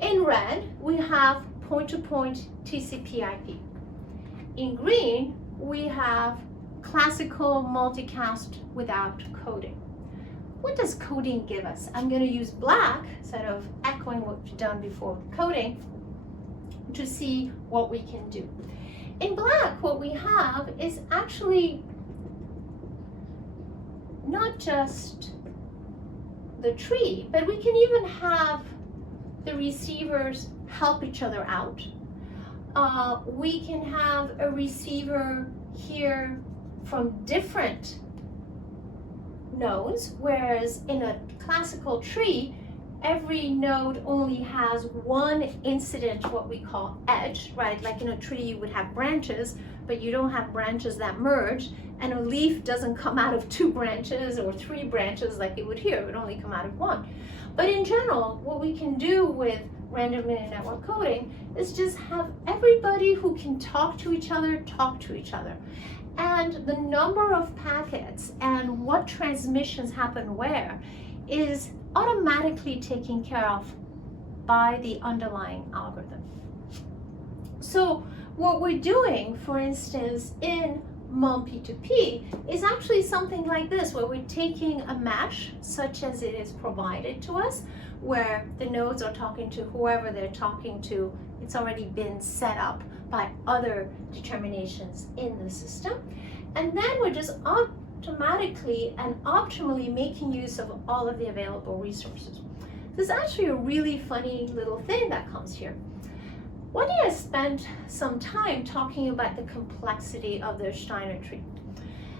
In red, we have point-to-point TCP/IP. In green, we have classical multicast without coding. What does coding give us? I'm going to use black instead of echoing what we've done before with coding to see what we can do. In black, what we have is actually not just the tree, but we can even have the receivers help each other out. We can have a receiver here from different nodes, whereas in a classical tree, every node only has one incident, what we call edge, right? Like in a tree, you would have branches, but you don't have branches that merge, and a leaf doesn't come out of 2 branches or 3 branches like it would here. It would only come out of 1. But in general, what we can do with random linear network coding is just have everybody who can talk to each other. And the number of packets and what transmissions happen where is automatically taken care of by the underlying algorithm. So what we're doing, for instance, in mum-P2P is actually something like this, where we're taking a mesh such as it is provided to us, where the nodes are talking to whoever they're talking to. It's already been set up by other determinations in the system. And then we're just automatically and optimally making use of all of the available resources. There's actually a really funny little thing that comes here. One day I spent some time talking about the complexity of the Steiner tree.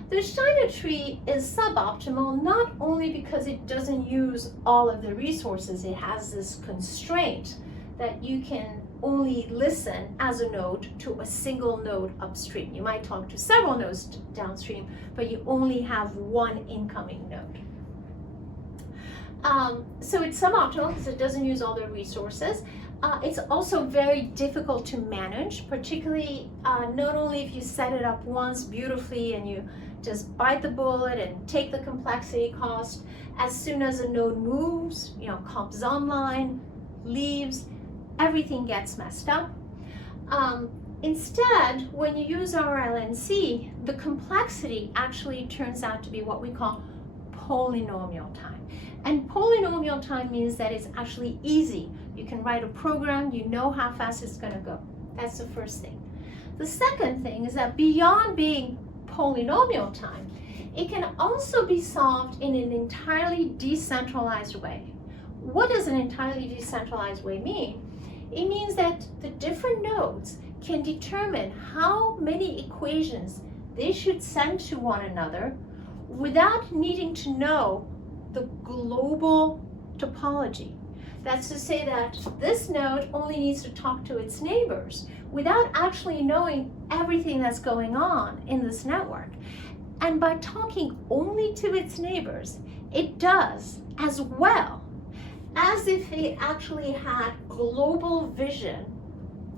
The Steiner tree is suboptimal not only because it doesn't use all of the resources, it has this constraint that you can only listen as a node to a single node upstream. You might talk to several nodes downstream, but you only have one incoming node. So it's suboptimal because it doesn't use all the resources. It's also very difficult to manage, particularly not only if you set it up once beautifully and you just bite the bullet and take the complexity cost. As soon as a node moves, comes online, leaves, everything gets messed up. Instead, when you use RLNC, the complexity actually turns out to be what we call polynomial time. And polynomial time means that it's actually easy. You can write a program, you know how fast it's going to go. That's the first thing. The second thing is that beyond being polynomial time, it can also be solved in an entirely decentralized way. What does an entirely decentralized way mean? It means that the different nodes can determine how many equations they should send to one another without needing to know the global topology. That's to say that this node only needs to talk to its neighbors without actually knowing everything that's going on in this network. And by talking only to its neighbors, it does as well as if it actually had global vision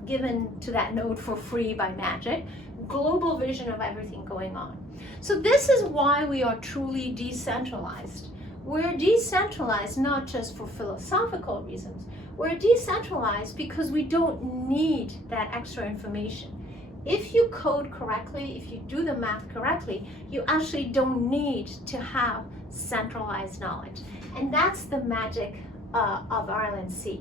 given to that node for free by magic, global vision of everything going on. So this is why we are truly decentralized. We're decentralized not just for philosophical reasons. We're decentralized because we don't need that extra information. If you code correctly, if you do the math correctly, you actually don't need to have centralized knowledge. And that's the magic of RLNC.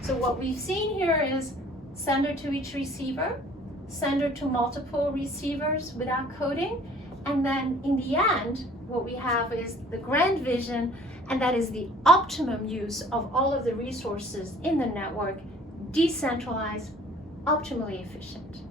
So what we've seen here is sender to each receiver, sender to multiple receivers without coding, and then in the end, what we have is the grand vision, and that is the optimum use of all of the resources in the network, decentralized, optimally efficient.